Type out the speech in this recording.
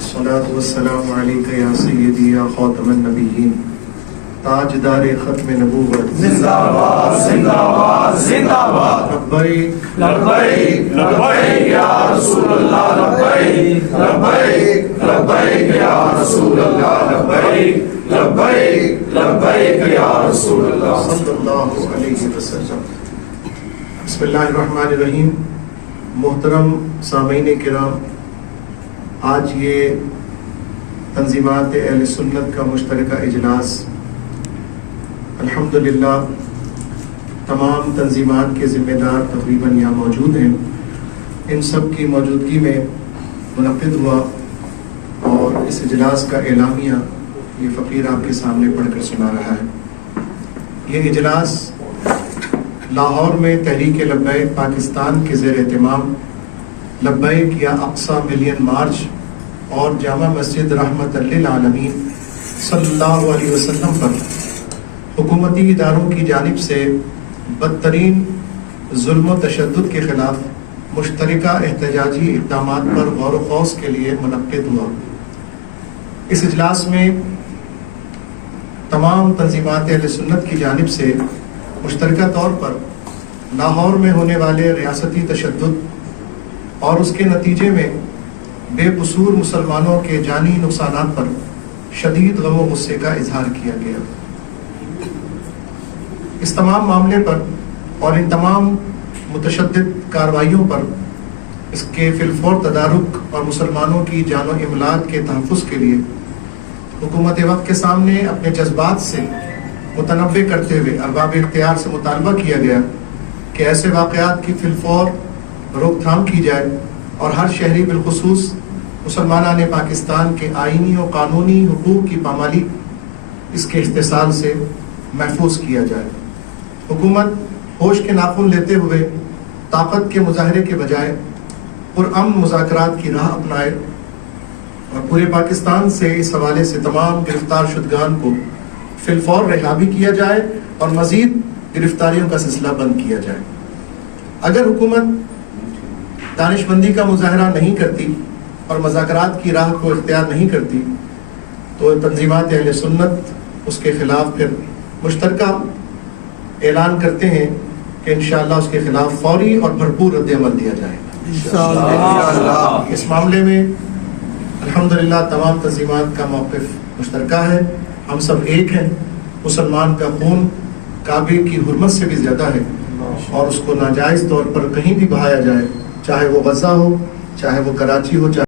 الصلاة والسلام علیکہ یا سیدی یا خاتم النبیین تاجدار ختم نبوت زندہ باد زندہ باد زندہ باد لبیک لبیک لبیک یا رسول اللہ لبیک لبیک لبیک یا رسول اللہ لبیک لبیک لبیک یا رسول اللہ صلی اللہ علیہ وسلم۔ بسم اللہ الرحمن الرحیم۔ محترم سامعین کرام، آج یہ تنظیمات اہل سنت کا مشترکہ اجلاس الحمدللہ تمام تنظیمات کے ذمہ دار تقریباً یہاں موجود ہیں، ان سب کی موجودگی میں منعقد ہوا، اور اس اجلاس کا اعلامیہ یہ فقیر آپ کے سامنے پڑھ کر سنا رہا ہے۔ یہ اجلاس لاہور میں تحریک لبیک پاکستان کے زیر اہتمام لبیک یا اقصی ملین مارچ اور جامع مسجد رحمت للعالمین صلی اللہ علیہ وسلم پر حکومتی اداروں کی جانب سے بدترین ظلم و تشدد کے خلاف مشترکہ احتجاجی اقدامات پر غور و خوض کے لیے منعقد ہوا۔ اس اجلاس میں تمام تنظیمات اہل سنت کی جانب سے مشترکہ طور پر لاہور میں ہونے والے ریاستی تشدد اور اس کے نتیجے میں بے قصور مسلمانوں کے جانی نقصانات پر شدید غم و غصے کا اظہار کیا گیا۔ اس تمام معاملے پر اور ان تمام متشدد کارروائیوں پر اس کے فی الفور تدارک اور مسلمانوں کی جان و املاک کے تحفظ کے لیے حکومت وقت کے سامنے اپنے جذبات سے متنوع کرتے ہوئے ارباب اختیار سے مطالبہ کیا گیا کہ ایسے واقعات کی فی الفور روک تھام کی جائے اور ہر شہری بالخصوص مسلمانان پاکستان کے آئینی و قانونی حقوق کی پامالی اس کے استحصال سے محفوظ کیا جائے۔ حکومت ہوش کے ناخن لیتے ہوئے طاقت کے مظاہرے کے بجائے پرامن مذاکرات کی راہ اپنائے اور پورے پاکستان سے اس حوالے سے تمام گرفتار شدگان کو فی الفور رہا بھی کیا جائے اور مزید گرفتاریوں کا سلسلہ بند کیا جائے۔ اگر حکومت دانش مندی کا مظاہرہ نہیں کرتی اور مذاکرات کی راہ کو اختیار نہیں کرتی تو تنظیمات اہل سنت اس کے خلاف پھر مشترکہ اعلان کرتے ہیں کہ انشاءاللہ اس کے خلاف فوری اور بھرپور رد عمل دیا جائے گا۔ اس معاملے میں الحمدللہ تمام تنظیمات کا موقف مشترکہ ہے، ہم سب ایک ہیں۔ مسلمان کا خون کعبے کی حرمت سے بھی زیادہ ہے اور اس کو ناجائز طور پر کہیں بھی بہایا جائے، چاہے وہ غزہ ہو، چاہے وہ کراچی ہو، چاہے